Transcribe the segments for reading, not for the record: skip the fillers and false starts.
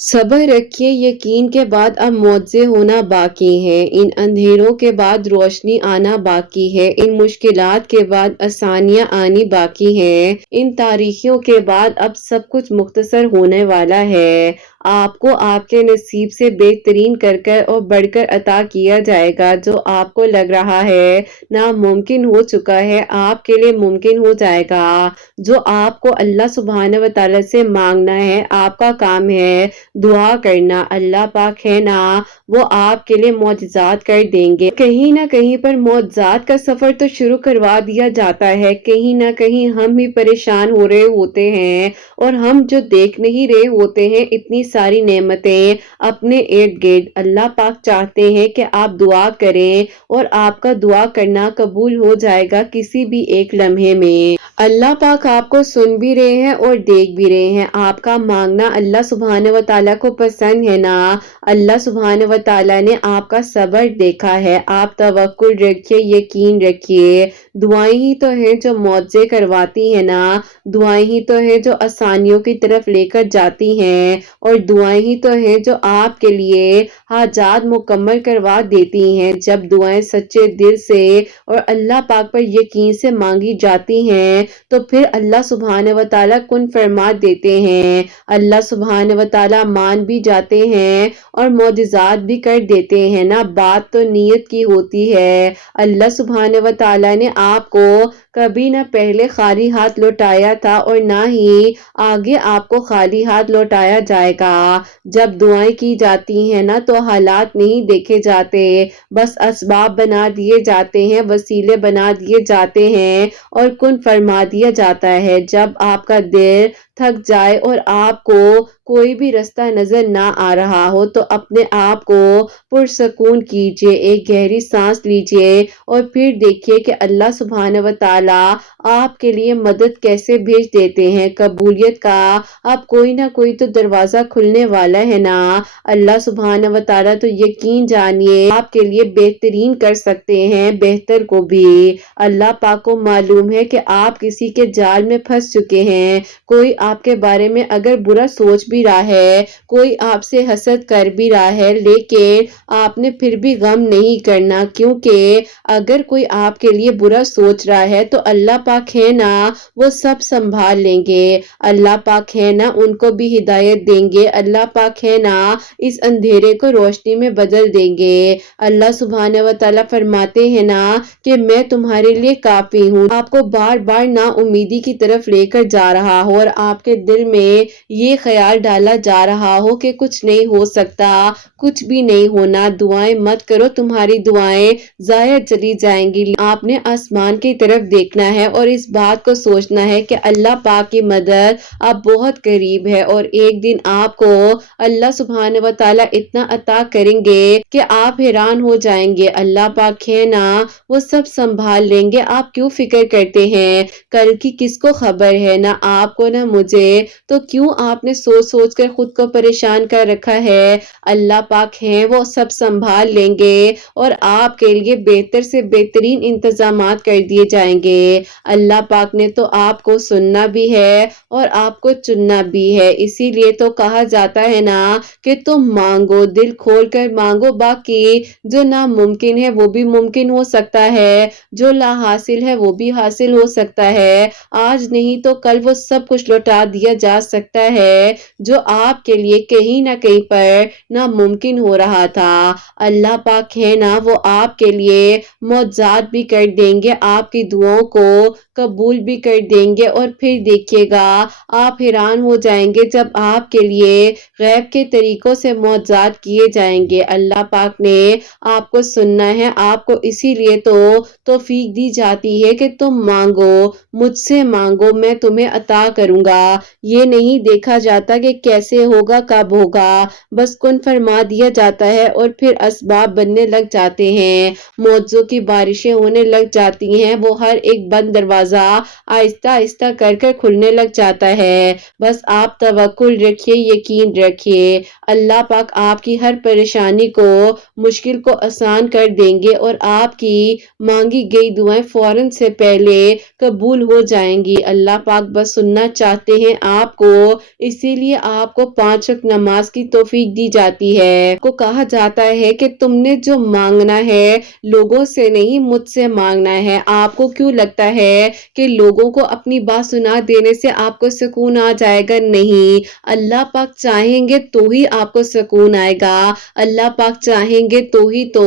صبر رکھیے، یقین کے بعد اب معجزے ہونا باقی ہیں، ان اندھیروں کے بعد روشنی آنا باقی ہے، ان مشکلات کے بعد آسانیاں آنی باقی ہیں، ان تاریکیوں کے بعد اب سب کچھ مختصر ہونے والا ہے۔ آپ کو آپ کے نصیب سے بہترین کر اور بڑھ کر عطا کیا جائے گا۔ جو آپ کو لگ رہا ہے ناممکن ہو چکا ہے، آپ کے لیے ممکن ہو جائے گا۔ جو آپ کو اللہ سبحانہ و تعالی سے مانگنا ہے، آپ کا کام ہے دعا کرنا۔ اللہ پاک ہے نا، وہ آپ کے لیے معجزات کر دیں گے۔ کہیں نہ کہیں پر معجزات کا سفر تو شروع کروا دیا جاتا ہے، کہیں نہ کہیں ہم ہی پریشان ہو رہے ہوتے ہیں اور ہم جو دیکھ نہیں رہے ہوتے ہیں اتنی ساری نعمتیں اپنے ارد گرد۔ اللہ پاک چاہتے ہیں کہ آپ دعا کریں اور آپ کا دعا کرنا قبول ہو جائے گا کسی بھی ایک لمحے میں۔ اللہ پاک آپ کو سن بھی رہے ہیں اور دیکھ بھی رہے ہیں۔ آپ کا مانگنا اللہ سبحانہ و تعالیٰ کو پسند ہے نا۔ اللہ سبحانہ و تعالیٰ نے آپ کا صبر دیکھا ہے۔ آپ توکل رکھیے، یقین رکھیے۔ دعائیں ہی تو ہیں جو معجزے کرواتی ہیں نا، دعائیں ہی تو ہیں جو آسانیوں کی طرف لے کر جاتی ہیں، اور دعائیں ہی تو ہیں جو آپ کے لیے حاجات مکمل کروا دیتی ہیں۔ جب دعائیں سچے دل سے اور اللہ پاک پر یقین سے مانگی جاتی ہیں تو پھر اللہ سبحانہ و تعالیٰ کن فرما دیتے ہیں، اللہ سبحانہ و تعالیٰ مان بھی جاتے ہیں اور معجزات بھی کر دیتے ہیں نا۔ بات تو نیت کی ہوتی ہے۔ اللہ سبحانہ و تعالیٰ نے آپ کو کبھی نہ پہلے خالی ہاتھ لوٹایا تھا اور نہ ہی آگے آپ کو خالی ہاتھ لوٹایا جائے گا۔ جب دعائیں کی جاتی ہیں نا تو حالات نہیں دیکھے جاتے، بس اسباب بنا دیے جاتے ہیں، وسیلے بنا دیے جاتے ہیں اور کن فرما دیا جاتا ہے۔ جب آپ کا دل تھک جائے اور آپ کو کوئی بھی رستہ نظر نہ آ رہا ہو تو اپنے آپ کو پرسکون کیجئے، ایک گہری سانس لیجئے اور پھر دیکھیے کہ اللہ سبحانہ و تعالیٰ آپ کے لیے مدد کیسے بھیج دیتے ہیں۔ قبولیت کا اب کوئی نہ کوئی تو دروازہ کھلنے والا ہے نا۔ اللہ سبحانہ و تعالیٰ تو یقین جانیے آپ کے لیے بہترین کر سکتے ہیں، بہتر کو بھی۔ اللہ پاک کو معلوم ہے کہ آپ کسی کے جال میں پھنس چکے ہیں۔ کوئی آپ کے بارے میں اگر برا سوچ بھی رہا ہے، کوئی آپ سے حسد کر بھی رہا ہے، لیکن آپ نے پھر بھی غم نہیں کرنا، کیونکہ اگر کوئی آپ کے لیے برا سوچ رہا ہے تو اللہ پاک ہے نا، وہ سب سنبھال لیں گے۔ اللہ پاک ہے نا، ان کو بھی ہدایت دیں گے۔ اللہ پاک ہے نا، اس اندھیرے کو روشنی میں بدل دیں گے۔ اللہ سبحانہ و تعالیٰ فرماتے ہیں نا کہ میں تمہارے لیے کافی ہوں۔ آپ کو بار بار نا امیدی کی طرف لے کر جا رہا ہو اور آپ کے دل میں یہ خیال ڈالا جا رہا ہو کہ کچھ نہیں ہو سکتا، کچھ بھی نہیں ہونا، دعائیں مت کرو، تمہاری دعائیں ضائع چلی جائیں گی۔ آپ نے آسمان کی طرف دیکھنا ہے اور اس بات کو سوچنا ہے کہ اللہ پاک کی مدد اب بہت قریب ہے اور ایک دن آپ کو اللہ سبحانہ و تعالیٰ اتنا عطا کریں گے کہ آپ حیران ہو جائیں گے۔ اللہ پاک ہے نا، وہ سب سنبھال لیں گے۔ آپ کیوں فکر کرتے ہیں؟ کل کی کس کو خبر ہے، نہ آپ کو نہ مجھے، تو کیوں آپ نے سوچ سوچ کر خود کو پریشان کر رکھا ہے؟ اللہ پاک ہیں، وہ سب سنبھال لیں گے اور آپ کے لیے بہتر سے بہترین انتظامات کر دیے جائیں گے۔ اللہ پاک نے تو آپ کو سننا بھی ہے اور آپ کو چننا بھی ہے، اسی لیے تو کہا جاتا ہے نا کہ تم مانگو، دل کھول کر مانگو، باقی جو ناممکن ہے وہ بھی ممکن ہو سکتا ہے، جو لا حاصل ہے وہ بھی حاصل ہو سکتا ہے۔ آج نہیں تو کل وہ سب کچھ لوٹا دیا جا سکتا ہے جو آپ کے لیے کہیں نہ کہیں پر ناممکن ہو رہا تھا۔ اللہ پاک ہے نا، وہ آپ کے لیے معجزات بھی کر دیں گے، آپ کی دعاؤں کو قبول بھی کر دیں گے، اور پھر دیکھیے گا آپ حیران ہو جائیں گے جب آپ کے لیے غیب کے طریقوں سے معجزات کیے جائیں گے۔ اللہ پاک نے آپ کو سننا ہے، آپ کو اسی لیے تو توفیق دی جاتی ہے کہ تم مانگو، مجھ سے مانگو، میں تمہیں عطا کروں گا۔ یہ نہیں دیکھا جاتا کہ کیسے ہوگا، کب ہوگا، بس کن فرما دیا جاتا ہے اور پھر اسباب بننے لگ جاتے ہیں، معجزوں کی بارشیں ہونے لگ جاتی ہیں، وہ ہر ایک بند دروازہ آہستہ آہستہ کر کر کھلنے لگ جاتا ہے۔ بس آپ توکل رکھیے، یقین رکھیے، اللہ پاک آپ کی ہر پریشانی کو، مشکل کو آسان کر دیں گے اور آپ کی مانگی گئی دعائیں فوراً سے پہلے قبول ہو جائیں گی۔ اللہ پاک بس سننا چاہتے چاہتے ہیں آپ کو، اسی لیے آپ کو 5 وقت نماز کی توفیق دی جاتی ہے۔ کو کہا جاتا ہے کہ تم نے جو مانگنا ہے لوگوں سے نہیں مجھ سے مانگنا ہے۔ آپ کو کیوں لگتا ہے کہ لوگوں کو اپنی بات سنا دینے سے آپ کو سکون آ جائے گا؟ نہیں، اللہ پاک چاہیں گے تو ہی آپ کو سکون آئے گا، اللہ پاک چاہیں گے تو ہی تو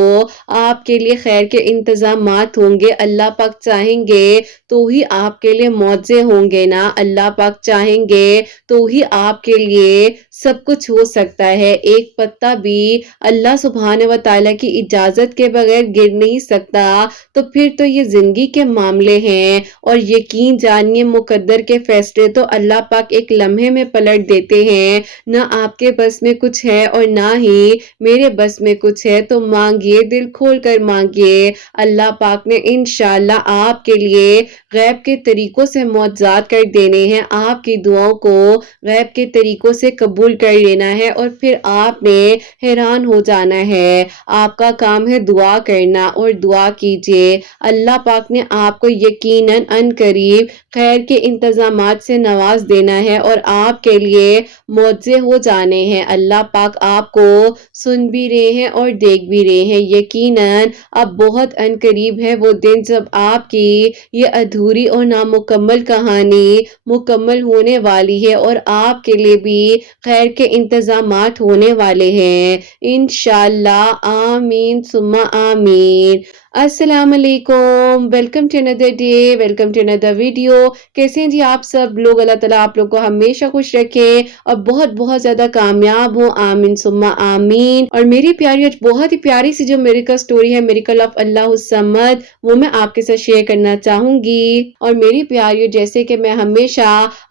آپ کے لیے خیر کے انتظامات ہوں گے، اللہ پاک چاہیں گے تو ہی آپ کے لیے معجزے ہوں گے نا، اللہ پاک چاہیں گے تو ہی آپ کے لیے سب کچھ ہو سکتا ہے۔ ایک پتا بھی اللہ سبحانہ و تعالیٰ کی اجازت کے بغیر گر نہیں سکتا، تو پھر تو یہ زندگی کے معاملے ہیں، اور یقین جانیے مقدر کے فیصلے تو اللہ پاک ایک لمحے میں پلٹ دیتے ہیں۔ نہ آپ کے بس میں کچھ ہے اور نہ ہی میرے بس میں کچھ ہے، تو مانگیے، دل کھول کر مانگیے، اللہ پاک نے انشاءاللہ آپ کے لیے غیب کے طریقوں سے معجزات کر دینے ہیں، آپ کی دعاؤں کو غیب کے طریقوں سے قبول کر لینا ہے، اور پھر آپ نے حیران ہو جانا ہے۔ آپ کا کام ہے دعا کرنا، اور دعا کیجیے، اللہ پاک نے آپ کو یقیناً ان قریب خیر کے انتظامات سے نواز دینا ہے، اور آپ کے لیے معجزے ہو جانے ہیں۔ اللہ پاک آپ کو سن بھی رہے ہیں اور دیکھ بھی رہے ہیں، یقیناً اب بہت ان قریب ہے وہ دن جب آپ کی یہ ادھوری اور نامکمل کہانی مکمل ہونے والی ہے، اور آپ کے لیے بھی خیر کے انتظامات ہونے والے ہیں انشاءاللہ، آمین ثم آمین۔ السلام علیکم، ویلکم ٹو اندر ڈے، ویلکم ٹو اندر ویڈیو۔ کیسے ہیں جی آپ سب لوگ؟ اللہ تعالیٰ آپ لوگ کو ہمیشہ خوش رکھے اور بہت بہت زیادہ کامیاب ہوں، آمین ثم آمین۔ اور میری پیاری آج بہت ہی پیاری سی جو میریکل سٹوری ہے، میریکل آف اللہ الصمد، وہ میں آپ کے ساتھ شیئر کرنا چاہوں گی۔ اور میری پیاری جیسے کہ میں ہمیشہ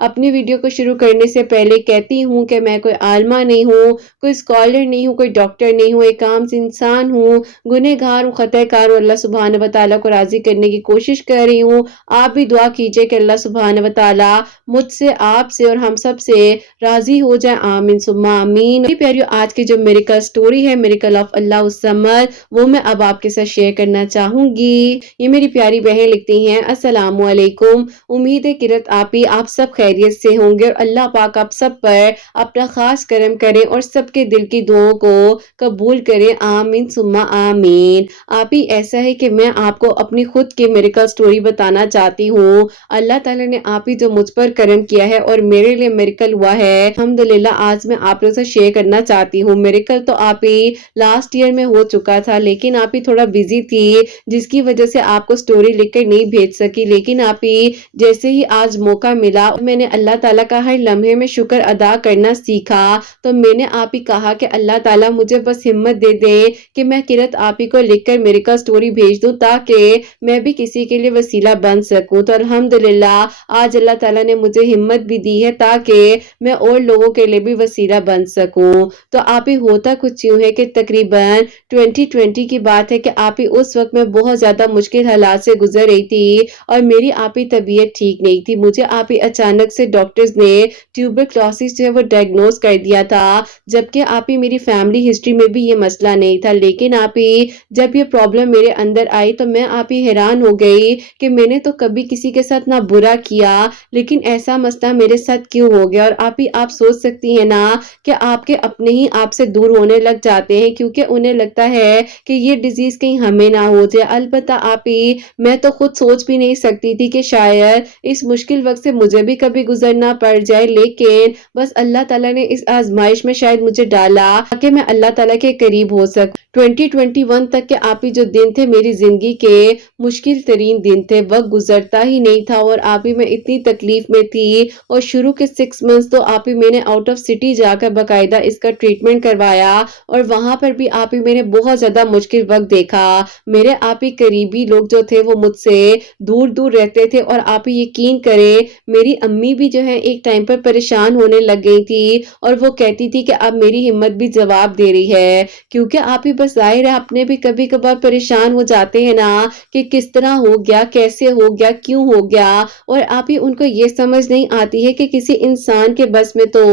اپنی ویڈیو کو شروع کرنے سے پہلے کہتی ہوں کہ میں کوئی عالمہ نہیں ہوں، کوئی اسکالر نہیں ہوں، کوئی ڈاکٹر نہیں ہوں، ایک عام انسان ہوں، گنہگار ہوں، خطا کار ہوں، اللہ سبحانہ و تعالیٰ کو راضی کرنے کی کوشش کر رہی ہوں۔ آپ بھی دعا کیجئے کہ اللہ سبحانہ و تعالیٰ مجھ سے، آپ سے اور ہم سب سے راضی ہو جائے، آمین ثم آمین۔ میری پیاریو آج کی جو میریکل سٹوری ہے، میریکل آف اللہ الصمد، وہ میں اب آپ کے ساتھ شیئر کرنا چاہوں گی۔ یہ میری پیاری بہن لکھتی ہیں، السلام علیکم، امید ہے قرت آپی آپ سب خیریت سے ہوں گے، اور اللہ پاک آپ سب پر اپنا خاص کرم کریں اور سب کے دل کی دعاؤں کو قبول کریں، آمین ثم آمین۔ آپی ایسا ہے کہ میں آپ کو اپنی خود کی میریکل سٹوری بتانا چاہتی ہوں۔ اللہ تعالیٰ نے آپی جو مجھ پر کرم کیا ہے اور میرے لیے میریکل ہوا ہے، الحمدللہ آج میں آپ لوگوں سے شیئر کرنا چاہتی ہوں۔ میریکل تو آپی لاسٹ ایئر میں ہو چکا تھا، لیکن آپی تھوڑا بزی تھی جس کی وجہ سے آپ کو سٹوری لکھ کر نہیں بھیج سکی، لیکن آپی جیسے ہی آج موقع ملا میں نے اللہ تعالیٰ کا ہر لمحے میں شکر ادا کرنا سیکھا، تو میں نے آپی کہا کہ اللہ تعالیٰ مجھے بس ہمت دے دے کہ میں قرت آپی کو لکھ کر میریکل سٹوری بھیج دوں تاکہ میں بھی کسی کے لیے وسیلہ بن سکوں۔ تو الحمدللہ آج اللہ تعالیٰ نے مجھے ہمت بھی دی ہے تاکہ میں اور لوگوں کے لیے بھی وسیلہ بن سکوں۔ تو آپی ہوتا کچھ یوں ہے کہ تقریباً 2020 کی بات ہے کہ آپی اس وقت میں بہت زیادہ مشکل حالات سے گزر رہی تھی، اور میری آپی طبیعت ٹھیک نہیں تھی۔ مجھے آپی اچانک سے ڈاکٹرز نے ٹیوبرکلوسس جو ہے وہ ڈائگنوز کر دیا تھا، جبکہ آپی میری فیملی ہسٹری میں بھی یہ مسئلہ نہیں تھا، لیکن آپی جب یہ پرابلم میرے اندر آئی تو میں آپی حیران ہو گئی کہ میں نے تو کبھی کسی کے ساتھ نہ برا کیا، لیکن ایسا مسئلہ میرے ساتھ کیوں ہو گیا؟ اور آپی آپ سوچ سکتی ہیں نا کہ آپ کے اپنے ہی آپ سے دور ہونے لگ جاتے ہیں، کیونکہ انہیں لگتا ہے کہ یہ ڈیزیز کہیں ہمیں نہ ہو جائے۔ البتہ آپی میں تو خود سوچ بھی نہیں سکتی تھی کہ شاید اس مشکل وقت سے مجھے بھی کبھی گزرنا پڑ جائے، لیکن بس اللہ تعالیٰ نے اس آزمائش میں شاید مجھے ڈالا تاکہ میں اللہ تعالیٰ کے قریب ہو سکوں۔ 2021 تک کے آپی جو دن تھے میری زندگی کے مشکل ترین دن تھے، وقت گزرتا ہی نہیں تھا، اور آپی میں اتنی تکلیف میں تھی، اور شروع کے 6 منتھس تو آپی میں نے آؤٹ آف سٹی جا کر باقاعدہ اس کا ٹریٹمنٹ کروایا، اور وہاں پر بھی آپی میں نے بہت زیادہ مشکل وقت دیکھا۔ میرے آپی قریبی لوگ جو تھے وہ مجھ سے دور دور رہتے تھے، اور آپی یقین کریں میری امی بھی جو ہے ایک ٹائم پر پریشان ہونے لگ گئی تھی، اور وہ کہتی تھی کہ اب میری ہمت بھی جواب دے رہی ہے، کیونکہ آپی بس ظاہر ہے اپنے بھی کبھی کبھار پریشان ہو جاتے ہیں نا کہ کس طرح ہو گیا، کیسے ہو گیا، کیوں ہو گیا، اور آپ ہی ان کو یہ سمجھ نہیں آتی ہے کہ کسی انسان کے بس میں تو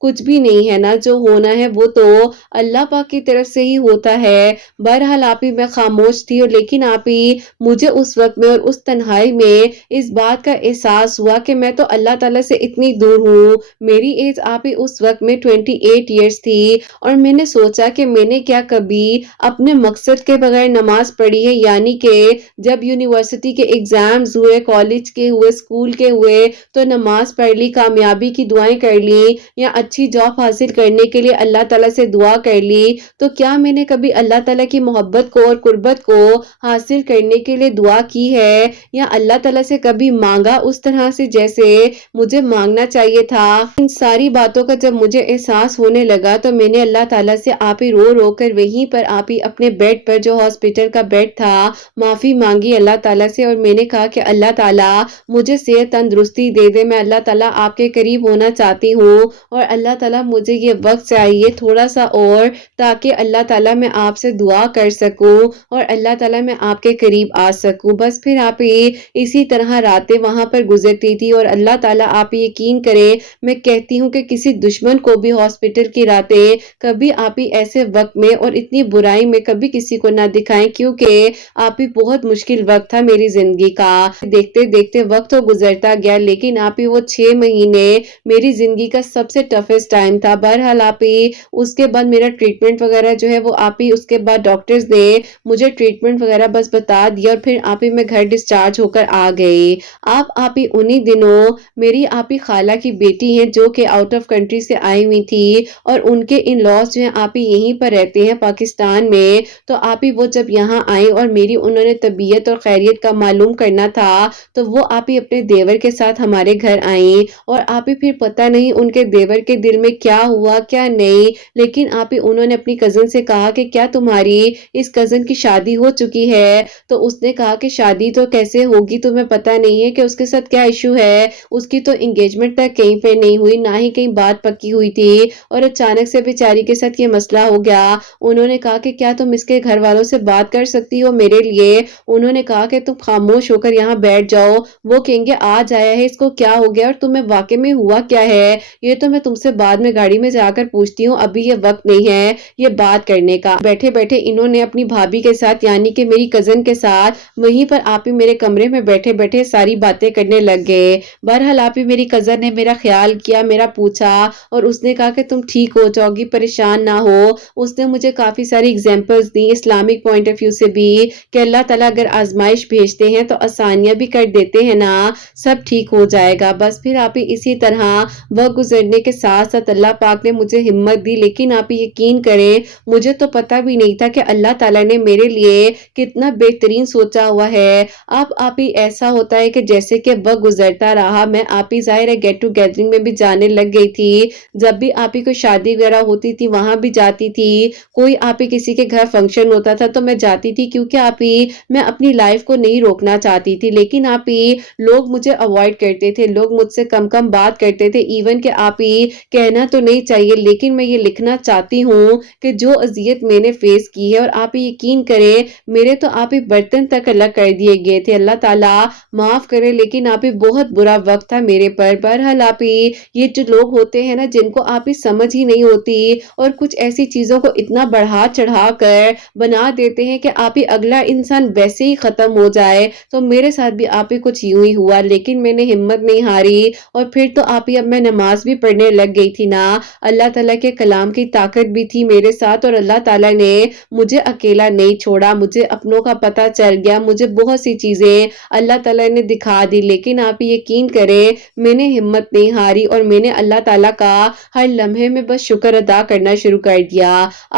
کچھ بھی نہیں ہے نا، جو ہونا ہے وہ تو اللہ پاک کی طرف سے ہی ہوتا ہے۔ بہرحال آپ ہی میں خاموش تھی، اور لیکن آپ ہی مجھے اس وقت میں اور اس تنہائی میں اس بات کا احساس ہوا کہ میں تو اللہ تعالیٰ سے اتنی دور ہوں۔ میری ایج آپ ہی اس وقت میں 28 ایئرس تھی، اور میں نے سوچا کہ میں نے کیا کبھی اپنے مقصد کے بغیر نماز پڑھی ہے، یعنی کہ جب یونیورسٹی کے ایگزامز ہوئے، کالج کے ہوئے، اسکول کے ہوئے تو نماز پڑھ لی، کامیابی کی دعائیں کر لی، یا اچھی جاب حاصل کرنے کے لیے اللہ تعالیٰ سے دعا کر لی، تو کیا میں نے کبھی اللہ تعالیٰ کی محبت کو اور قربت کو حاصل کرنے کے لیے دعا کی ہے، یا اللہ تعالیٰ سے کبھی مانگا اس طرح سے جیسے مجھے مانگنا چاہیے تھا؟ ان ساری باتوں کا جب مجھے احساس ہونے لگا تو میں نے اللہ تعالیٰ سے آپ ہی رو رو کر وہیں پر آپ ہی اپنے بیڈ پر، جو ہاسپٹل کا بیڈ تھا، معافی مانگی اللہ تعالیٰ سے، اور میں نے کہا کہ اللہ تعالیٰ مجھے صحت تندرستی دے دے، میں اللہ تعالیٰ آپ کے قریب ہونا چاہتی ہوں، اور اللہ تعالیٰ مجھے یہ وقت چاہیے تھوڑا سا اور، تاکہ اللہ تعالیٰ میں آپ سے دعا کر سکوں اور اللہ تعالیٰ میں آپ کے قریب آ سکوں۔ بس پھر آپ ہی اسی طرح راتیں وہاں پر گزرتی تھی، اور اللہ تعالیٰ آپ یقین کریں میں کہتی ہوں کہ کسی دشمن کو بھی ہاسپٹل کی راتیں کبھی آپ ہی ایسے وقت میں اور اتنی برائی میں کبھی کسی کو نہ دکھائیں، کیونکہ آپ ہی بہت مشکل وقت تھا میری زندگی کا۔ دیکھتے دیکھتے وقت تو گزرتا گیا، لیکن آپ ہی وہ 6 مہینے میری زندگی کا سب سے ٹفسٹ ٹائم تھا۔ بہرحال آپ ہی اس کے بعد میرا ٹریٹمنٹ وغیرہ جو ہے وہ آپ ہی اس کے بعد ڈاکٹرز نے مجھے ٹریٹمنٹ وغیرہ بس بتا دیا، اور پھر آپ ہی میں گھر ڈسچارج ہو کر آ گئی۔ آپ ہی انہی دنوں میری آپ ہی خالہ کی بیٹی ہیں جو کہ آؤٹ آف کنٹری سے آئی ہوئی تھی، اور ان کے ان لاز جو ہیں آپ ہی یہیں پر رہتے ہیں پاکستان میں، تو آپ ہی وہ جب یہاں آئیں اور میری انہوں نے طبیعت اور خیریت کا معلوم کرنا تھا، تو وہ آپ ہی اپنے دیور کے ساتھ ہمارے گھر آئیں، اور آپ ہی پھر پتہ نہیں ان کے دیور کے دل میں کیا ہوا کیا نہیں، لیکن آپ ہی انہوں نے اپنی کزن سے کہا کہ کیا تمہاری اس کزن کی شادی ہو چکی ہے؟ تو اس نے کہا کہ شادی تو کیسے ہوگی، تمہیں پتہ نہیں ہے کہ اس کے ساتھ کیا ایشو ہے، اس کی تو انگیجمنٹ تک کہیں پہ نہیں ہوئی، نہ ہی کہیں بات پکی ہوئی تھی، اور اچانک سے بیچاری کے ساتھ یہ مسئلہ ہو گیا۔ انہوں نے کہا کہ کیا تم اس کے گھر والوں سے بات کر سکتی ہو میرے لیے؟ انہوں نے کہا کہ تم خاموش ہو کر یہاں بیٹھ جاؤ، وہ کہیں گے آج آیا ہے اس کو کیا ہو گیا اور تمہیں واقع میں ہوا کیا ہے، یہ تو میں تم سے بعد میں گاڑی میں جا کر پوچھتی ہوں، ابھی یہ وقت نہیں ہے یہ بات کرنے کا۔ بیٹھے بیٹھے انہوں نے اپنی بھابھی کے ساتھ یعنی کہ میری کزن کے ساتھ وہیں پر آپ ہی میرے کمرے میں بیٹھے بیٹھے ساری باتیں کرنے لگ گئے۔ بہرحال آپ ہی میری کزن نے میرا خیال کیا، میرا پوچھا، اور اس نے کہا کہ تم ٹھیک ہو جاؤ گی، پریشان نہ ہو۔ اس نے مجھے کافی ساری ایگزامپلز دی اسلامک پوائنٹ آف ویو سے بھی، کہ اللہ تعالیٰ اگر آزمائش بھیجتے ہیں تو آسانیاں بھی کر دیتے ہیں نا، سب ٹھیک ہو جائے گا۔ بس پھر آپ ہی اسی طرح وقت گزرنے کے ساتھ ساتھ اللہ پاک نے مجھے ہمت دی، لیکن آپ ہی یقین کریں مجھے تو پتہ بھی نہیں تھا کہ اللہ تعالیٰ نے میرے لیے کتنا بہترین سوچا ہوا ہے۔ آپ ہی ایسا ہوتا ہے کہ جیسے کہ وقت گزرتا رہا، میں آپ ہی ظاہر ہے گیٹ ٹو گیدرنگ میں بھی جانے لگ گئی تھی، جب بھی آپ ہی کوئی شادی وغیرہ ہوتی تھی وہاں بھی جاتی تھی، کوئی آپ ہی کسی کے گھر فنکشن ہوتا تھا تو میں جاتی تھی، کیونکہ آپ ہی میں اپنی لائف کو نہیں روکنا چاہتی تھی، لیکن آپ ہی لوگ مجھے اوائڈ کرتے تھے، لوگ مجھ سے کم کم بات کرتے تھے، ایون کہ آپ ہی کہنا تو نہیں چاہیے لیکن میں یہ لکھنا چاہتی ہوں کہ جو اذیت میں نے فیس کی ہے، اور آپ ہی یقین کریں میرے تو آپ ہی برتن تک الگ کر دیے گئے تھے، اللہ تعالیٰ معاف کرے، لیکن آپ ہی بہت برا وقت تھا میرے پر۔ بہرحال آپ ہی یہ جو لوگ ہوتے ہیں نا جن کو آپ ہی سمجھ ہی نہیں ہوتی، اور کچھ ایسی چیزوں کو اتنا بڑھا چڑھا کر بنا دیتے ہیں کہ آپ ہی اگلا انسان ویسے ہی ختم ہو جائے، تو میرے ساتھ بھی آپ ہی کچھ یوں ہی ہوا، لیکن میں نے ہمت نہیں ہاری، اور پھر تو آپ ہی اب میں نماز بھی پڑھنے لگ گئی تھی نا، اللہ تعالیٰ کے کلام کی طاقت بھی تھی میرے ساتھ، اور اللہ تعالیٰ نے مجھے اکیلا نہیں چھوڑا، مجھے اپنوں کا پتہ چل گیا، مجھے بہت سی چیزیں اللہ تعالیٰ نے دکھا دی، لیکن آپ یقین کریں میں نے ہمت نہیں ہاری، اور میں نے اللہ تعالیٰ کا ہر لمحے میں بس شکر ادا کرنا شروع کر دیا۔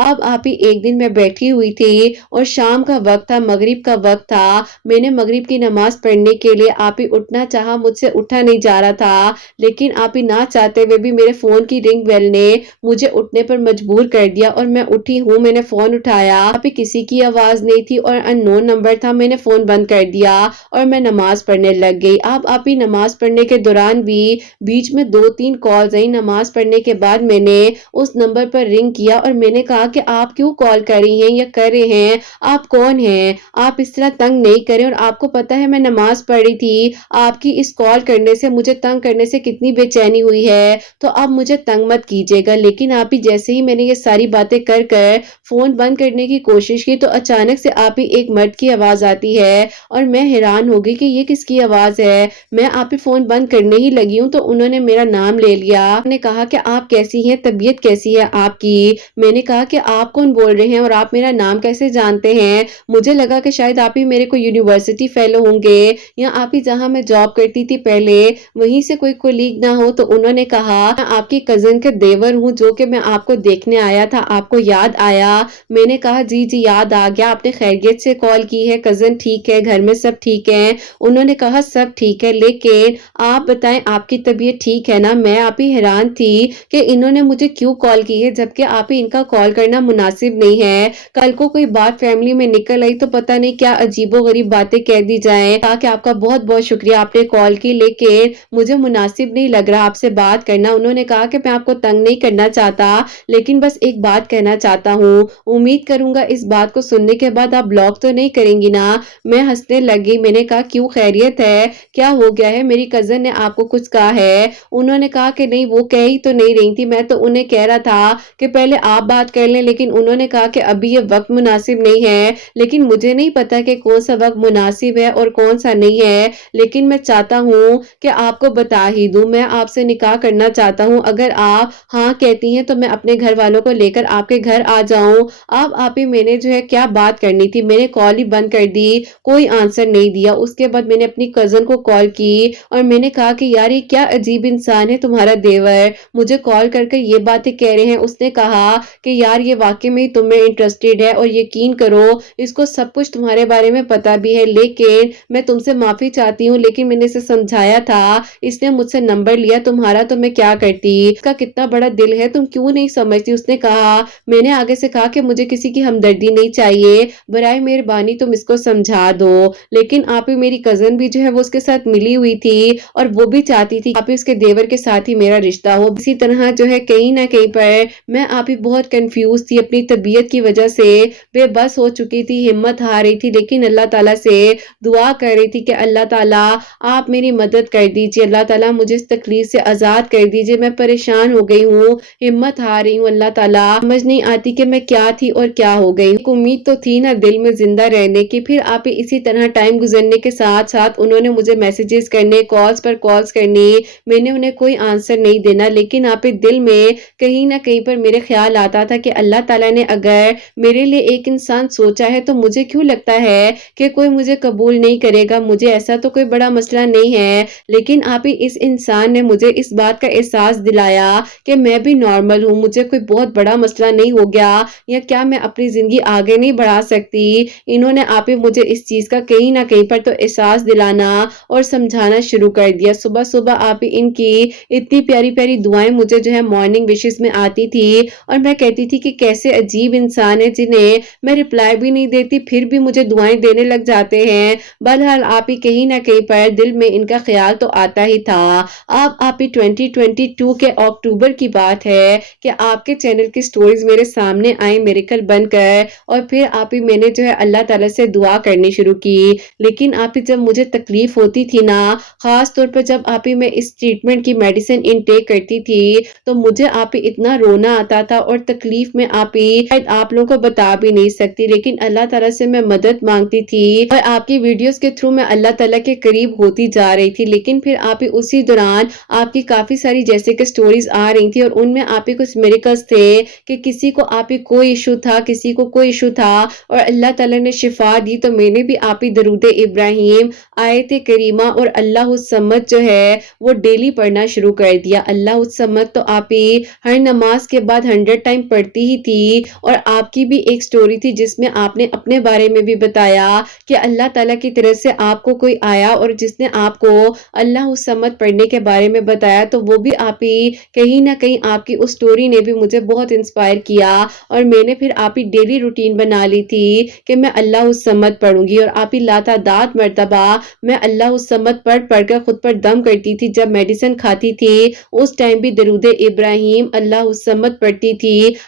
اب آپ ہی ایک دن میں بیٹھی ہوئی تھی اور شام کا وقت تھا، مغرب کا وقت تھا، میں نے مغرب کی نماز پڑھنے کے لیے آپ ہی اٹھنا چاہا، مجھ سے اٹھا نہیں جا رہا تھا، لیکن آپ ہی نہ چاہتے ہوئے بھی میرے فون کی رنگ بیل نے مجھے اٹھنے پر مجبور کر دیا، اور میں اٹھی ہوں، میں نے فون اٹھایا، آپ ہی کسی کی آواز نہیں تھی اور ان نون نمبر تھا، میں نے فون بند کر دیا اور میں نماز پڑھنے لگ گئی۔ اب آپ ہی نماز پڑھنے کے دوران بھی بیچ میں 2-3 کالز آئیں، نماز پڑھنے کے بعد میں نے اس نمبر پر رنگ کیا اور میں نے کہا کہ آپ کیوں کال کر رہی ہیں یا کر رہے ہیں؟ آپ کون ہیں؟ آپ اس طرح تنگ نہیں کریں، اور آپ کو پتا ہے میں نماز پڑھ رہی تھی، آپ کی اس کال کرنے سے، مجھے تنگ کرنے سے کتنی بے چینی ہوئی ہے، تو اب مجھے تنگ مت کیجیے گا۔ لیکن آپ ہی جیسے ہی میں نے یہ ساری باتیں کر کر فون بند کرنے کی کوشش کی، تو اچانک سے آپ ہی ایک مرد کی آواز آتی ہے، اور میں حیران ہو گئی کہ یہ کس کی آواز ہے۔ میں آپ ہی فون بند کرنے ہی لگی ہوں تو انہوں نے میرا نام لے لیا، انہوں نے کہا کہ آپ کیسی ہیں، طبیعت کیسی ہے آپ کی؟ میں نے کہا کہ آپ کون بول رہے ہیں اور آپ میرا نام کیسے جانتے ہیں؟ مجھے لگا کہ شاید آپ ہی میرے کو یونیورسٹی فیلو ہوں گے، یا آپ ہی جہاں میں جاب کرتی تھی پہلے وہیں سے کوئی کولیگ نہ ہو۔ تو انہوں نے کہا میں آپ کی کزن کے دیور ہوں، جو کہ میں آپ کو دیکھنے آیا تھا، آپ کو یاد آیا؟ میں نے کہا جی جی یاد آ گیا، آپ نے خیریت سے کال کی ہے؟ کزن ٹھیک ہے، گھر میں سب ٹھیک ہے؟ انہوں نے کہا سب ٹھیک ہے، لیکن آپ بتائیں آپ کی طبیعت ٹھیک ہے نا؟ میں آپ ہی حیران تھی کہ انہوں نے مجھے کیوں کال کی ہے، جبکہ آپ ہی ان کا کال کرنا مناسب نہیں ہے۔ کل کو کوئی بات فیملی میں نکل آئی تو پتہ نہیں کیا عجیب و غریب باتیں کہہ دی جائیں۔ کہا کہ آپ کا بہت بہت شکریہ آپ نے کال کی، لیکن مجھے مناسب نہیں لگ رہا آپ سے بات کرنا۔ انہوں نے کہا کہ میں آپ کو تنگ نہیں کرنا چاہتا، لیکن بس ایک بات کہنا چاہتا ہوں، امید کروں گا اس بات کو سننے کے بعد آپ بلاک تو نہیں کریں گی نا؟ میں ہنسنے لگی، میں نے کہا کیوں، خیریت ہے؟ کیا ہو گیا ہے؟ میری کزن نے آپ کو کچھ کہا ہے؟ انہوں نے کہا کہ نہیں، وہ کہہ ہی تو نہیں رہی تھی، میں تو انہیں کہہ رہا تھا کہ پہلے آپ بات کر لیں، لیکن انہوں نے کہا کہ ابھی یہ وقت مناسب نہیں ہے۔ لیکن مجھے نہیں پتا کہ کون سا وقت مناسب ہے اور کون سا نہیں ہے، لیکن میں چاہتا ہوں کہ آپ کو بتا ہی دوں، میں آپ سے نکاح کرنا چاہتا ہوں۔ اگر آپ ہاں کہتی ہیں تو میں اپنے گھر والوں کو لے کر آپ کے گھر آ جاؤں۔ آپ ہی میں نے جو ہے کیا بات کرنی تھی، میں نے کال ہی بند کر دی، کوئی آنسر نہیں دیا۔ اس کے بعد میں نے اپنی کزن کو کال کی اور میں نے کہا کہ یار یہ کیا عجیب انسان ہے تمہارا دیور، مجھے کال کر کے یہ باتیں کہہ رہے ہیں۔ اس نے کہا کہ یار یہ واقعی میں تم میں انٹرسٹیڈ ہے، اور یقین کرو اس کو سب کچھ تمہارے بارے میں پتا بھی ہے، لیکن میں تم سے معافی چاہتی ہوں، لیکن میں نے اسے سمجھایا تھا، اس نے مجھ سے نمبر لیا تمہارا، تو میں کیا کرتی، اس کا کتنا بڑا دل ہے، تم کیوں نہیں سمجھتی؟ اس نے کہا، میں نے آگے سے کہا کہ مجھے کسی کی ہمدردی نہیں چاہیے، برائے مہربانی تم اس کو سمجھا دو۔ لیکن آپ ہی میری کزن بھی جو ہے وہ اس کے ساتھ ملی ہوئی تھی، اور وہ بھی چاہتی تھی آپ ہی اس کے دیور کے ساتھ ہی میرا رشتہ ہو۔ اسی طرح جو ہے کہیں نہ کہیں پر میں آپ ہی بہت کنفیوز تھی، اپنی طبیعت کی وجہ سے بے بس ہو چکی تھی، ہمت ہار رہی تھی، لیکن اللہ تعالیٰ سے دعا کر رہی تھی کہ اللہ تعالیٰ آپ میری مدد کر دیجئے، اللہ تعالیٰ مجھے اس تکلیف سے آزاد کر دیجئے، میں پریشان ہو گئی ہوں، ہمت ہار رہی ہوں، اللہ تعالیٰ سمجھ نہیں آتی کہ میں کیا تھی اور کیا ہو گئی۔ ایک امید تو تھی نا دل میں زندہ رہنے کی۔ پھر آپ ہی اسی طرح ٹائم گزرنے کے ساتھ ساتھ انہوں نے مجھے میسیجز کرنے، کالز پر کالز کرنی، میں نے انہیں کوئی آنسر نہیں دینا، لیکن آپ ہی دل میں کہیں نہ کہیں پر میرے خیال آتا تھا کہ اللہ تعالیٰ نے اگر میرے لیے ایک انسان سوچا ہے تو مجھے کیوں لگتا ہے کہ کوئی مجھے قبول نہیں کرے گا، مجھے ایسا تو کوئی بڑا مسئلہ نہیں ہے۔ لیکن آپ ہی اس انسان نے مجھے اس بات کا احساس دلایا کہ میں بھی نارمل ہوں، مجھے کوئی بہت بڑا مسئلہ نہیں ہو گیا، یا کیا میں اپنی زندگی آگے نہیں بڑھا سکتی۔ انہوں نے آپ ہی مجھے اس چیز کا کہیں نہ کہیں پر تو احساس دلانا اور سمجھانا شروع کر دیا۔ صبح صبح آپ ہی ان کی اتنی پیاری پیاری دعائیں مجھے جو ہے مارننگ وشز میں آتی تھی، اور میں کہتی تھی کہ کیسے عجیب انسان ہے جنہیں میں رپلائی بھی نہیں دیتی پھر بھی مجھے دعائیں دینے لگ جاتے ہیں۔ بہرحال آپ ہی کہیں نہ کہیں پر دل میں ان کا خیال تو آتا ہی تھا۔ اب آپ ہی 2022 کے اکتوبر کی بات ہے کہ آپ کے چینل کی سٹوریز میرے سامنے آئیں میریکل بن کر، اور پھر آپ ہی میں نے جو ہے اللہ تعالیٰ سے دعا کرنی شروع کی۔ لیکن آپ ہی جب مجھے تکلیف ہوتی تھی نا، خاص طور پر جب آپ ہی میں اس ٹریٹمنٹ کی میڈیسن انٹیک کرتی تھی، تو مجھے آپ ہی اتنا رونا آتا تھا، اور تکلیف میں آپ ہی شاید آپ لوگوں کو بتا بھی نہیں سکتی، لیکن اللہ تعالیٰ سے میں مدد مانگتی تھی، اور آپ کی ویڈیوز کے تھرو میں اللہ تعالیٰ کے قریب ہوتی جا رہی تھی۔ لیکن پھر آپ ہی اسی دوران آپ کی کافی ساری جیسے کہ سٹوریز آ رہی تھی، اور ان میں آپ ہی کچھ میریکلز تھے کہ کسی کو آپ ہی کوئی ایشو تھا، کسی کو کوئی ایشو تھا، اور اللہ تعالیٰ نے شفا دی۔ تو میں نے بھی آپ ہی درود ابراہیم، آیت کریمہ اور اللہ الصمد جو ہے وہ ڈیلی پڑھنا شروع کر دیا۔ اللہ الصمد تو آپ ہی ہر نماز کے بعد 100 ٹائم پڑھتی ہی تھی، اور آپ کی بھی ایک سٹوری تھی جس میں آپ نے اپنے بارے میں بھی بتایا کہ اللہ تعالیٰ کی طرف سے آپ کو کوئی آیا اور جس نے آپ کو اللہ الصمد پڑھنے کے بارے میں بتایا، تو وہ بھی آپ ہی کہیں نہ کہیں آپ کی اس سٹوری نے بھی مجھے بہت انسپائر کیا، اور میں نے پھر آپ ہی ڈیلی روٹین بنا لی تھی کہ میں اللہ الصمد پڑھوں گی، اور آپ ہی لاتعداد مرتبہ میں اللہ الصمد پڑھ کر خود پر دم کرتی تھی۔ جب میڈیسن کھاتی تھی اس ٹائم بھی درود ابراہیم، اللہ الصمد پڑھتی تھی،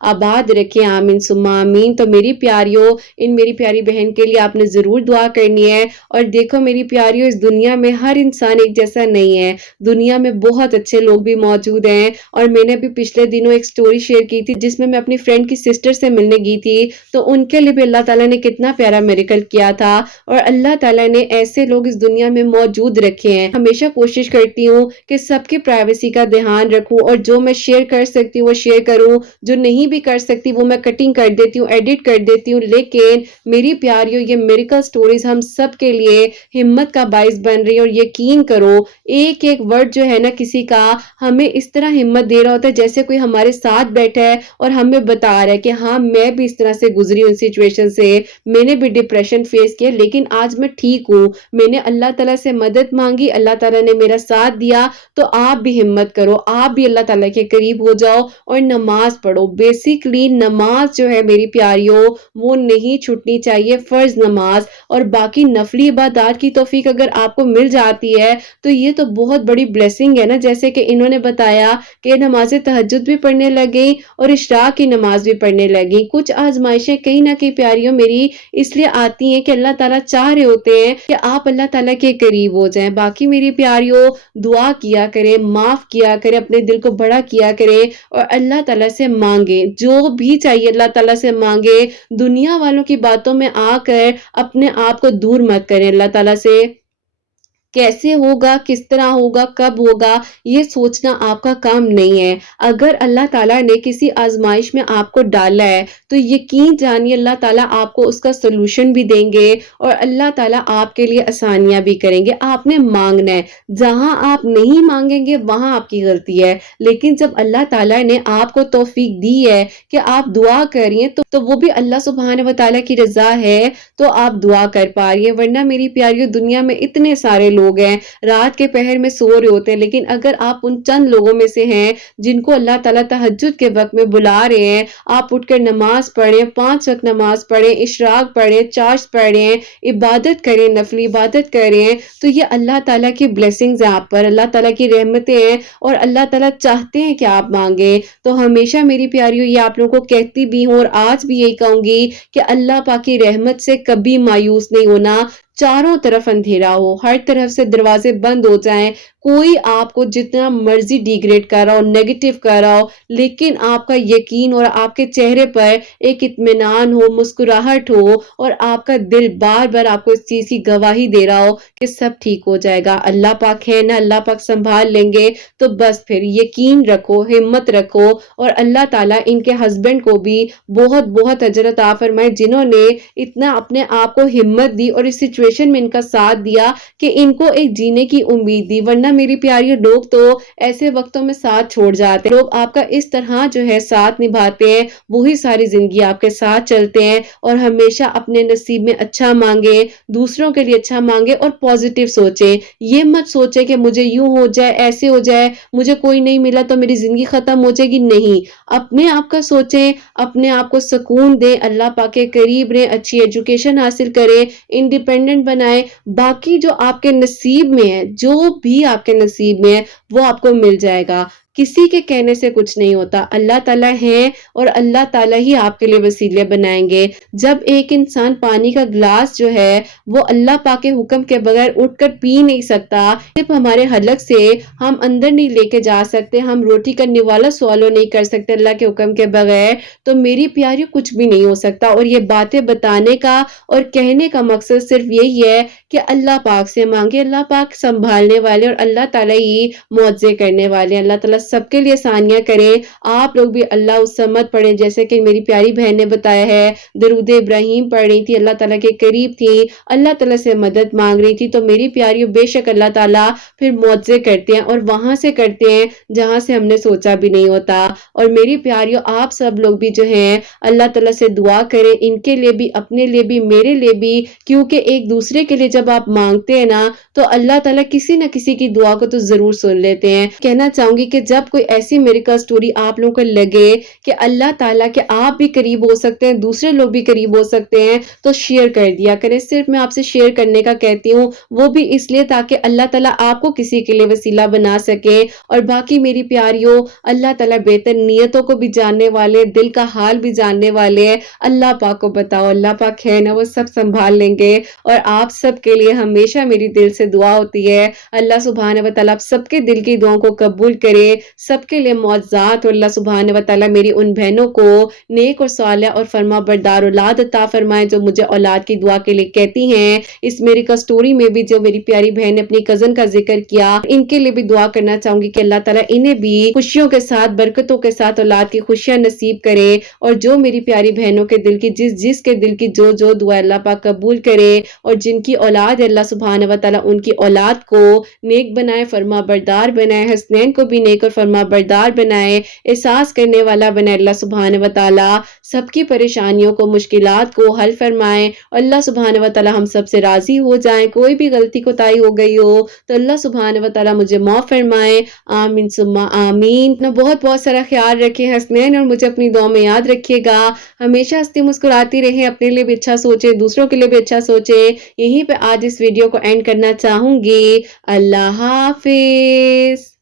آباد رکھے، آمین ثم آمین۔ تو میری پیاریوں، ان میری پیاری بہن کے لیے آپ نے ضرور دعا کرنی ہے۔ اور دیکھو میری پیاریوں، اس دنیا میں ہر انسان ایک جیسا نہیں ہے، دنیا میں بہت اچھے لوگ بھی موجود ہیں۔ اور میں نے بھی پچھلے دنوں ایک سٹوری شیئر کی تھی جس میں اپنی فرینڈ کی سسٹر سے ملنے گئی تھی، تو ان کے لیے بھی اللہ تعالیٰ نے کتنا پیارا میریکل کیا تھا۔ اور اللہ تعالیٰ نے ایسے لوگ اس دنیا میں موجود رکھے ہیں۔ ہمیشہ کوشش کرتی ہوں کہ سب کی پرائیویسی کا دھیان رکھوں، اور جو میں شیئر کر سکتی ہوں وہ شیئر کروں، جو نہیں بھی کر سکتی وہ میں کٹنگ کر دیتی ہوں، ایڈٹ کر دیتی ہوں۔ لیکن میری پیاریوں، یہ میریکل سٹوریز ہم سب کے لیے ہمت کا باعث بن رہی ہیں، اور یقین کرو ایک ایک ورڈ جو ہے نا کسی کا ہمیں اس طرح ہمت دے رہا ہوتا ہے جیسے کوئی ہمارے ساتھ بیٹھا ہے اور ہمیں بتا رہا ہے کہ ہاں میں بھی اس طرح سے گزری ہوں سچویشن سے، میں نے بھی ڈپریشن فیس کیا لیکن آج میں ٹھیک ہوں، میں نے اللہ تعالیٰ سے مدد مانگی، اللہ تعالیٰ نے میرا ساتھ دیا۔ تو آپ بھی ہمت کرو، آپ بھی اللہ تعالیٰ کے قریب ہو جاؤ اور نماز پڑھو۔ بیسیکلی نماز جو ہے میری پیاریوں وہ نہیں چھوٹنی چاہیے، فرض نماز اور باقی نفلی عبادات کی توفیق اگر آپ کو مل جاتی ہے تو یہ تو بہت بڑی بلیسنگ ہے نا۔ جیسے کہ انہوں نے بتایا کہ نماز تہجد بھی پڑھنے لگیں اور اشراق کی نماز بھی پڑھنے لگیں۔ کچھ آزمائشیں کہیں نہ کہیں پیاریوں میری اس لیے آتی ہیں کہ اللہ تعالیٰ چاہ رہے ہوتے ہیں کہ آپ اللہ تعالیٰ کے قریب ہو جائیں۔ باقی میری پیاریوں دعا کیا کریں، معاف کیا کریں، اپنے دل کو بڑا کیا کریں اور اللہ تعالیٰ سے مانگیں، جو بھی چاہیے اللہ تعالیٰ سے مانگے۔ دنیا والوں کی باتوں میں آ کر اپنے آپ کو دور مت کریں اللہ تعالیٰ سے۔ کیسے ہوگا، کس طرح ہوگا، کب ہوگا، یہ سوچنا آپ کا کام نہیں ہے۔ اگر اللہ تعالیٰ نے کسی آزمائش میں آپ کو ڈالا ہے تو یقین جانیے اللہ تعالیٰ آپ کو اس کا سلوشن بھی دیں گے اور اللہ تعالیٰ آپ کے لیے آسانیاں بھی کریں گے۔ آپ نے مانگنا ہے، جہاں آپ نہیں مانگیں گے وہاں آپ کی غلطی ہے، لیکن جب اللہ تعالیٰ نے آپ کو توفیق دی ہے کہ آپ دعا کر رہی ہیں تو وہ بھی اللہ سبحانہ و تعالیٰ کی رضا ہے تو آپ دعا کر پا رہی ہیں۔ ورنہ میری پیاریوں دنیا میں اتنے سارے لوگ ہیں رات کے پہر میں سو رہے ہوتے ہیں، لیکن اگر آپ ان چند لوگوں میں سے ہیں جن کو اللہ تعالیٰ تہجد کے وقت میں بلا رہے ہیں، آپ اٹھ کر نماز پڑھیں، 5 وقت نماز پڑھیں، اشراق پڑھیں، چارج پڑھیں، عبادت کریں، نفلی عبادت کریں، تو یہ اللہ تعالیٰ کی بلیسنگز ہیں آپ پر، اللہ تعالیٰ کی رحمتیں ہیں اور اللہ تعالیٰ چاہتے ہیں کہ آپ مانگیں۔ تو ہمیشہ میری پیاریوں یہ آپ لوگوں کو کہتی بھی ہوں اور آج بھی یہی کہوں گی کہ اللہ پاک کی رحمت سے کبھی مایوس نہیں ہونا۔ چاروں طرف اندھیرا ہو، ہر طرف سے دروازے بند ہو جائیں، کوئی آپ کو جتنا مرضی ڈیگریڈ کر رہا ہو، نیگیٹو کر رہا ہو، لیکن آپ کا یقین اور آپ کے چہرے پر ایک اطمینان ہو، مسکراہٹ ہو اور آپ کا دل بار بار آپ کو اس چیز کی گواہی دے رہا ہو کہ سب ٹھیک ہو جائے گا، اللہ پاک ہے نا، اللہ پاک سنبھال لیں گے، تو بس پھر یقین رکھو، ہمت رکھو اور اللہ تعالیٰ ان کے ہسبینڈ کو بھی بہت بہت اجر عطا فرمائے جنہوں نے اتنا اپنے آپ کو ہمت دی اور اس سچویشن میں ان کا ساتھ دیا کہ ان کو ایک جینے کی امید دی۔ ورنہ میری پیاری لوگ تو ایسے وقتوں میں ساتھ چھوڑ جاتے ہیں، لوگ آپ کا اس طرح جو ہے ساتھ نبھاتے ہیں، وہی ساری زندگی آپ کے ساتھ چلتے ہیں۔ اور ہمیشہ اپنے نصیب میں اچھا مانگے، دوسروں کے لیے اچھا مانگے اور پازیٹیو سوچیں۔ یہ مت سوچے کہ مجھے یوں ہو جائے، ایسے ہو جائے، مجھے کوئی نہیں ملا تو میری زندگی ختم ہو جائے گی، نہیں۔ اپنے آپ کا سوچیں، اپنے آپ کو سکون دیں، اللہ پاک کے قریب رہیں، اچھی ایجوکیشن حاصل کریں، انڈیپینڈنٹ بنائیں۔ باقی جو آپ کے نصیب میں ہے، جو بھی آپ کے نصیب میں ہے وہ آپ کو مل جائے گا۔ کسی کے کہنے سے کچھ نہیں ہوتا، اللہ تعالیٰ ہے اور اللہ تعالیٰ ہی آپ کے لیے وسیلے بنائیں گے۔ جب ایک انسان پانی کا گلاس جو ہے وہ اللہ پاک کے حکم کے بغیر اٹھ کر پی نہیں سکتا، صرف ہمارے حلق سے ہم اندر نہیں لے کے جا سکتے، ہم روٹی کا نوالا سوالو نہیں کر سکتے اللہ کے حکم کے بغیر، تو میری پیاری کچھ بھی نہیں ہو سکتا۔ اور یہ باتیں بتانے کا اور کہنے کا مقصد صرف یہی ہے کہ اللہ پاک سے مانگے، اللہ پاک سنبھالنے والے اور اللہ تعالیٰ ہی معجزے کرنے والے ہیں۔ اللہ تعالیٰ سب کے لیے آسانیاں کرے۔ آپ لوگ بھی اللہ الصمد پڑھیں، جیسے کہ میری پیاری بہن نے بتایا ہے، درود ابراہیم پڑھ رہی تھی، اللہ تعالیٰ کے قریب تھی، اللہ تعالیٰ سے مدد مانگ رہی تھی۔ تو میری پیاریوں بے شک اللہ تعالیٰ پھر معجزے کرتے ہیں اور وہاں سے کرتے ہیں جہاں سے ہم نے سوچا بھی نہیں ہوتا۔ اور میری پیاریوں آپ سب لوگ بھی جو ہیں اللہ تعالیٰ سے دعا کریں، ان کے لیے بھی، اپنے لیے بھی، میرے لیے بھی، کیونکہ ایک دوسرے کے لیے جب آپ مانگتے ہیں نا تو اللہ تعالیٰ کسی نہ کسی کی دعا کو تو ضرور سن لیتے ہیں۔ کہنا چاہوں گی کہ جب کوئی ایسی میریکل سٹوری آپ لوگوں کو لگے کہ اللہ تعالیٰ کے آپ بھی قریب ہو سکتے ہیں، دوسرے لوگ بھی قریب ہو سکتے ہیں، تو شیئر کر دیا کریں۔ صرف میں آپ سے شیئر کرنے کا کہتی ہوں، وہ بھی اس لیے تاکہ اللہ تعالیٰ آپ کو کسی کے لیے وسیلہ بنا سکے۔ اور باقی میری پیاریوں، اللہ تعالیٰ بہتر نیتوں کو بھی جاننے والے، دل کا حال بھی جاننے والے ہیں۔ اللہ پاک کو بتاؤ، اللہ پاک ہے نا، وہ سب سنبھال لیں گے۔ اور آپ سب کے لیے ہمیشہ میری دل سے دعا ہوتی ہے، اللہ سبحانہ و تعالیٰ آپ سب کے دل کی دعاؤں کو قبول کرے، سب کے لیے معجزات، اور اللہ سبحانہ و تعالیٰ میری ان بہنوں کو نیک اور صالح اور فرما بردار اولاد عطا فرمائے جو مجھے اولاد کی دعا کے لیے کہتی ہیں۔ اس میریکل سٹوری میں بھی جو میری پیاری بہن نے اپنی کزن کا ذکر کیا، ان کے لیے بھی دعا کرنا چاہوں گی کہ اللہ تعالیٰ انہیں بھی خوشیوں کے ساتھ، برکتوں کے ساتھ اولاد کی خوشیاں نصیب کرے۔ اور جو میری پیاری بہنوں کے دل کی جس کے دل کی جو دعا اللہ پاک قبول کرے، اور جن کی اولاد ہے اللہ سبحانہ و تعالیٰ ان کی اولاد کو نیک بنائے، فرما بردار بنائے، حسنین کو بھی نیک اور فرما بردار بنائے، احساس کرنے والا بنائے۔ اللہ سبحانہ و تعالیٰ سب کی پریشانیوں کو، مشکلات کو حل فرمائے، اور اللہ سبحانہ و تعالیٰ ہم سب سے راضی ہو جائیں۔ کوئی بھی غلطی کوتاہی ہو گئی ہو تو اللہ سبحانہ و تعالیٰ مجھے معاف فرمائے، آمین ثم آمین۔ اپنا بہت بہت سارا خیال رکھیں حسنین، اور مجھے اپنی دعا میں یاد رکھیے گا۔ ہمیشہ ہنستی مسکراتی رہیں، اپنے لیے بھی اچھا سوچیں، دوسروں کے لیے بھی اچھا سوچیں۔ یہیں پہ آج اس ویڈیو کو اینڈ کرنا چاہوں گی۔ اللہ حافظ۔